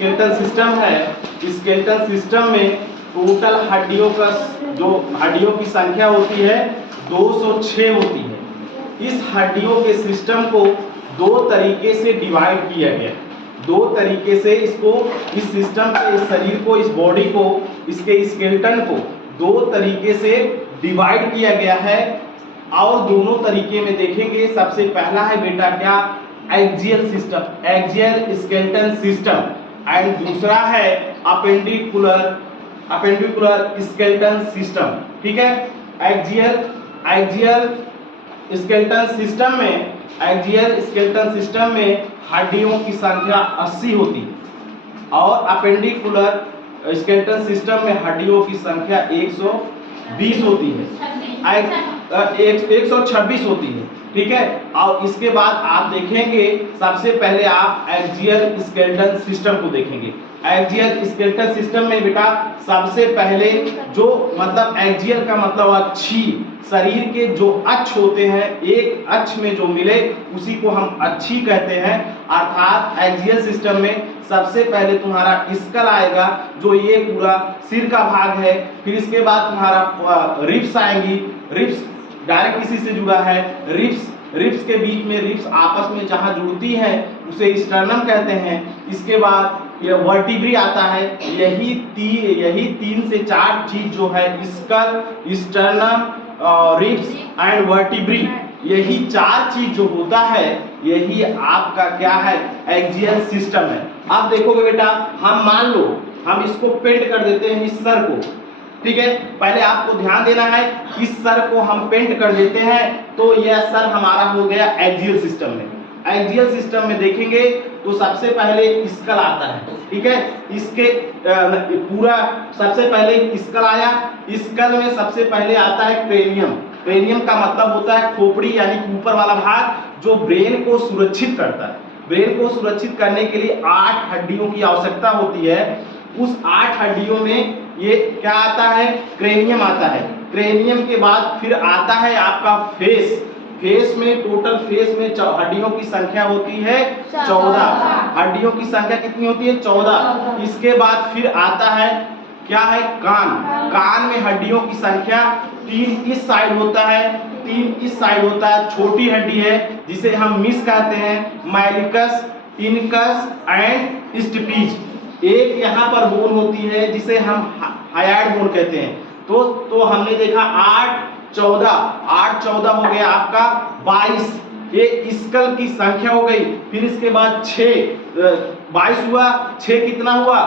Skeletal system है, skeletal system में total हड्डियों का जो हड्डियों की संख्या होती है 206 होती है। इस हड्डियों के सिस्टम को दो तरीके से डिवाइड किया गया, दो तरीके से इसको, इस सिस्टम के, इस शरीर को, इस बॉडी को, इसके स्केलेटन को दो तरीके से डिवाइड किया गया है। और दोनों तरीके में देखेंगे, सबसे पहला है बेटा क्या, axial system, axial skeleton system, and दूसरा है अपेंडिकुलर स्केलेटन सिस्टम। ठीक है, एक्सियल स्केलेटन सिस्टम में हड्डियों की संख्या 80 होती है और अपेंडिकुलर स्केलेटन सिस्टम में हड्डियों की संख्या 120 होती है, 126 होती है। ठीक है, और इसके बाद आप देखेंगे, सबसे पहले आप एक्सियल स्केलेटन सिस्टम को देखेंगे। एक्सियल स्केलेटन सिस्टम में बेटा सबसे पहले जो, मतलब एक्सियल का मतलब अच्छी, शरीर के जो अक्ष होते हैं, एक अक्ष में जो मिले उसी को हम अच्छी कहते हैं। अर्थात एक्सियल सिस्टम में सबसे पहले तुम्हारा स्कल आएगा, जो ये पूरा सिर का भाग है। फिर इसके बाद तुम्हारा रिब्स आएंगी, रिब्स डायरेक्ट इसी से जुड़ा है। रिब्स के बीच में, रिब्स आपस में जहां जुड़ती हैं उसे स्टर्नम कहते हैं। इसके बाद ये वर्टिब्री आता है। यही 3 से 4 चीज जो है, skull, sternum, ribs and vertebrae, यही 4 चीज जो होता है, यही आपका क्या है, एक्सियल सिस्टम है। आप देखोगे बेटा, हम मान लो हम इसको पेंट कर देते हैं, इस सर को। ठीक है, पहले आपको ध्यान देना है, इस सर को हम पेंट कर देते हैं तो यह सर हमारा हो गया एक्सियल सिस्टम में। एक्सियल सिस्टम में देखेंगे तो सबसे पहले स्कल आता है। ठीक है, इसके पूरा सबसे पहले स्कल आया। स्कल में सबसे पहले आता है क्रेनियम। क्रेनियम का मतलब होता है खोपड़ी, यानी कि ऊपर वाला भाग, जो ब्रेन को सुरक्षित करता है। ब्रेन को सुरक्षित करने के लिए 8 हड्डियों की आवश्यकता होती है। उस 8 हड्डियों में ये क्या आता है, क्रेनियम आता है। क्रेनियम के बाद फिर आता है आपका फेस। फेस में, टोटल फेस में हड्डियों की संख्या होती है 14। हड्डियों की संख्या कितनी होती है, 14। इसके बाद फिर आता है क्या है, कान। कान में हड्डियों की संख्या 3 इस साइड होता है, 3 इस साइड होता है। छोटी हड्डी है जिसे हम मिस कहते हैं, माइलिकस, इनकस एंड स्टिपीज। एक यहाँ पर बोन होती है जिसे हम हायाइड बोन कहते हैं। तो हमने देखा 8 14 हो गया आपका 22। ये स्कल की संख्या हो गई। फिर इसके बाद 22 हुआ, 6 कितना हुआ,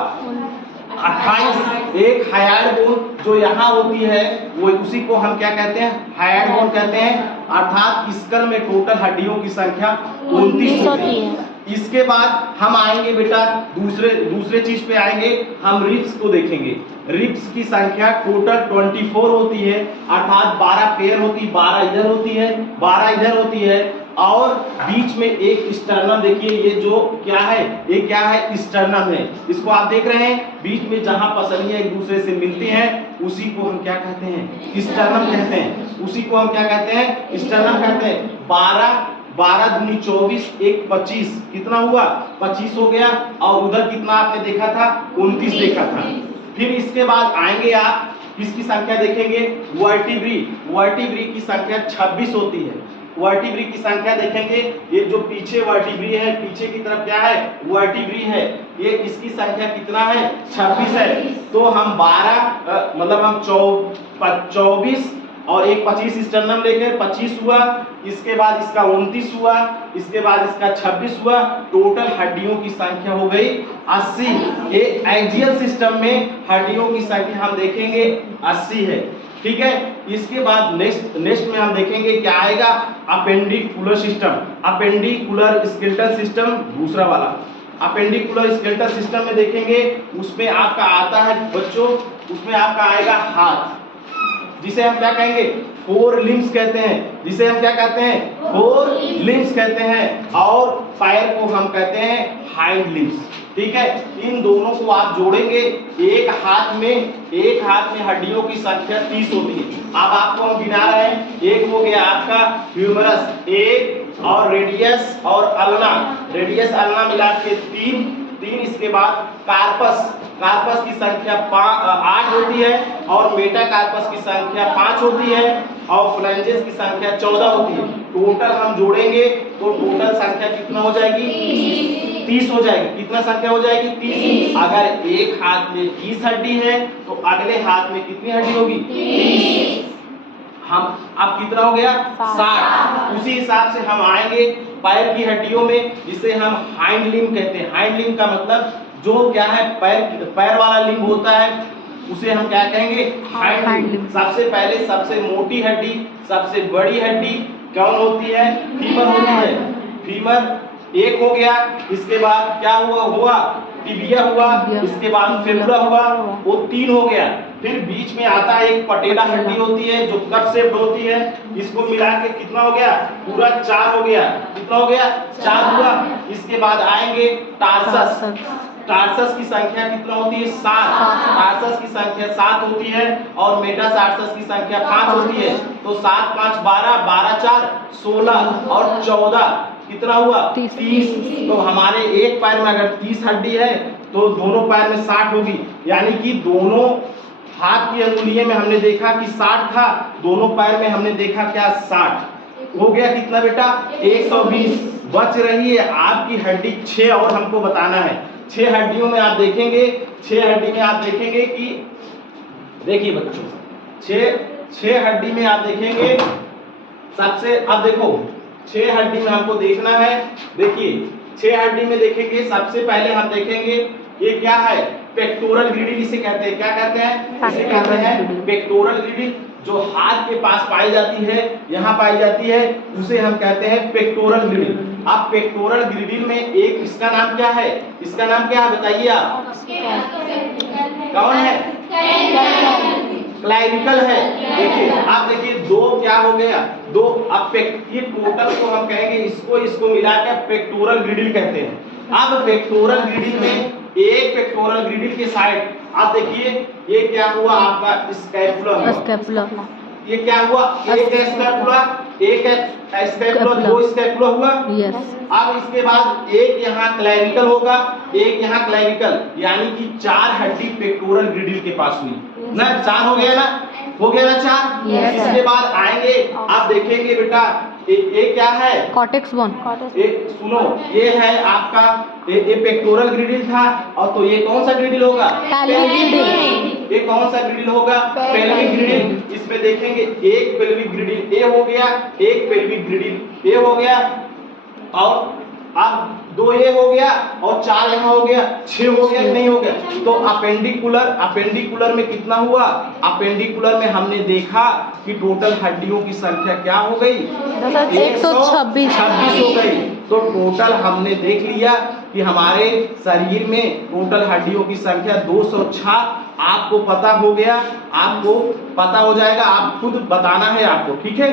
28। एक हायाइड बोन जो यहाँ होती है, वो उसी को हम क्या कहते हैं, हायाइड बोन कहते हैं। अर्थात स्कल में टोटल हड्डियों की संख्या 29 होती है। इसके बाद हम आएंगे बेटा दूसरे चीज पे आएंगे, हम रिब्स को देखेंगे। रिब्स की संख्या टोटल 24 होती है, अर्थात 12 पेयर होती, 12 इधर होती है, 12 इधर होती है। और बीच में एक स्टर्नम, देखिए ये जो क्या है, ये क्या है, स्टर्नम है। इसको आप देख रहे हैं, बीच में जहां पसलियां एक दूसरे से मिलती हैं उसी को हम क्या कहते हैं, स्टर्नम कहते हैं। उसी को हम क्या कहते हैं, स्टर्नम कहते हैं। 12 दूनी 24, 1 25, कितना हुआ, 25 हो गया। और उधर कितना आपने देखा था, 29 देखा था। फिर इसके बाद आएंगे आप, किसकी संख्या देखेंगे, वर्टिब्री की संख्या 26 होती है। वर्टिब्री की संख्या देखेंगे, ये जो पीछे वर्टिब्री है, पीछे की तरफ क्या है, वर्टिब्री है, ये इसकी संख्या कितना है, 26 है। तो हम 12 मतलब हम 24 और 1 25 स्टर्नम लेकर 25 हुआ। इसके बाद इसका 29 हुआ, इसके बाद इसका 26 हुआ। टोटल हड्डियों की संख्या हो गई 80। एक एक्सियल सिस्टम में हड्डियों की संख्या हम देखेंगे 80 है। ठीक है, इसके बाद नेक्स्ट में हम देखेंगे क्या आएगा, appendicular system, appendicular skeletal system, दूसरा वाला अपेंडिकुलर स्केलेटल सिस्टम में देखेंगे, उसमें आपका आता है बच्चों, उसमें आपका आएगा हाथ, जिसे हम क्या कहेंगे, 4 लिम्स कहते हैं, जिसे हम क्या कहते हैं, 4 लिम्स कहते हैं। और पैर को हम कहते हैं हाइंड लिम्स। ठीक है, इन दोनों को आप जोड़ेंगे, एक हाथ में हड्डियों की संख्या 30 होती है। अब आपको हम गिना रहे हैं, एक हो गया आपका ह्यूमरस, एक, और रेडियस और अल्ना, रेडियस अल्ना मिला के 3, 3, इसके बाद कार्पस की संख्या 8 होती है और मेटाकार्पस की संख्या 5 होती है और फ्लैंजेस की संख्या 14 होती है। टोटल हम जोड़ेंगे तो टोटल संख्या कितना हो जाएगी? 30 हो जाएगी। कितना संख्या हो जाएगी? 30। अगर एक हाथ में 30 हड्डी है तो अगले हाथ में कितनी हड्डी होगी? 30। हम अब कितना हो गया? 60। उसी हिसाब से हम आएंगे पैर की हड्डियों में, जिसे हम हाइंड लिम्ब कहते हैं। हाइंड लिम्ब का मतलब जो क्या है, पैर वाला लिम्ब होता है, उसे हम क्या कहेंगे? Hind limb. सबसे पहले सबसे मोटी हड्डी, सबसे बड़ी हड्डी कौन होती है? फीमर होती है। फीमर एक हो गया। इसके बाद क्या हुआ? टिबिया हुआ। इसके बाद फेबुला हुआ, वो 3 हो गया। फिर बीच में आता है एक पटेला हड्डी होती है जो कट शेप्ड होती है। इसको मिला के कितना हो गया? पूरा 4 हो गया। कितना हो गया? 4 हुआ। इसके बाद आएंगे टार्सस। टार्सस की संख्या कितना होती है? 7। टार्सस की संख्या 7 होती है और मेटाटार्सस की संख्या 5 होती है। तो 7 5 12, 12 4 16 और 14 कितना हुआ? 30। तो हमारे एक पैर में अगर 30 हड्डी है तो दोनों पैर में 60 होगी। यानी कि दोनों हाथ की अंगुलियों में हमने देखा कि 60 था, दोनों पैर में हमने देखा क्या? 60 हो गया। कितना बेटा? 120। बच रही है आपकी हड्डी 6 और हमको बताना है। 6 हड्डियों में आप देखेंगे, 6 हड्डी में आप देखेंगे कि देखिए बच्चों, 6 हड्डी में आप देखेंगे सबसे, अब देखो 6 हड्डी में हमको देखना है। देखिए 6 हड्डी में देखेंगे, सबसे पहले हम देखेंगे ये क्या है? पेक्टोरल ग्रिडिल इसे कहते हैं। क्या कहते हैं? इसे कहते हैं पेक्टोरल ग्रिडिल। जो हाथ के पास पाई जाती है, यहाँ पाई जाती है, उसे हम कहते हैं पेक्टोरल ग्रिडिल। अब पेक्टोरल ग्रिडिल में एक इसका नाम क्या है? इसका नाम क्या है बताइए आप? कौन है? क्लाविकल है। देखिए आप देखिए 2 क्या हो गया? 2। अब ये टोटल को हम कहेंगे, इसको मिलाकर पेक्टोरल ग्रिडिल कहते हैं। अब पेक्टोरल ग्रिडिल में एक पेक्टोरल ग्रिडिल के साइड आप देखिए ये क्या हुआ? आपका स्कैपुला। ये क्या हुआ? एक स्कैपुला, एक स्कैपुला, 2 स्कैपुला हुआ। अब इसके बाद एक यहाँ क्लैविकल होगा, एक यहाँ क्लैविकल, यानी कि 4 हड्डी पेक्टोरल ग्रिडिल के पास हुई ना। 4 हो गया ना? हो गया ना 4? इसके बाद आएंगे, आप देखेंगे बेटा ये क्या है? Cortex bone. सुनो, ये है आपका ये पेक्टोरल ग्रिडिल था, और तो ये कौन सा ग्रिडिल होगा? पेल्विक ग्रिडिल। ये कौन सा ग्रिडिल होगा? पेल्विक ग्रिडिल। इसमें देखेंगे एक पेल्विक ग्रिडिल ए हो गया, एक पेल्विक ग्रिडिल ए हो गया, और अब 2 ये हो गया और 4 यहाँ हो गया, 6 हो गया कि नहीं हो गया? तो अपेंडिकुलर में कितना हुआ? अपेंडिकुलर में हमने देखा कि टोटल हड्डियों की संख्या क्या हो गई? 126 हो गई। तो टोटल हमने देख लिया कि हमारे शरीर में टोटल हड्डियों की संख्या 206। आपको पता हो गया, आपको पता हो जाएगा, आप खुद बताना है आपको, ठीक है?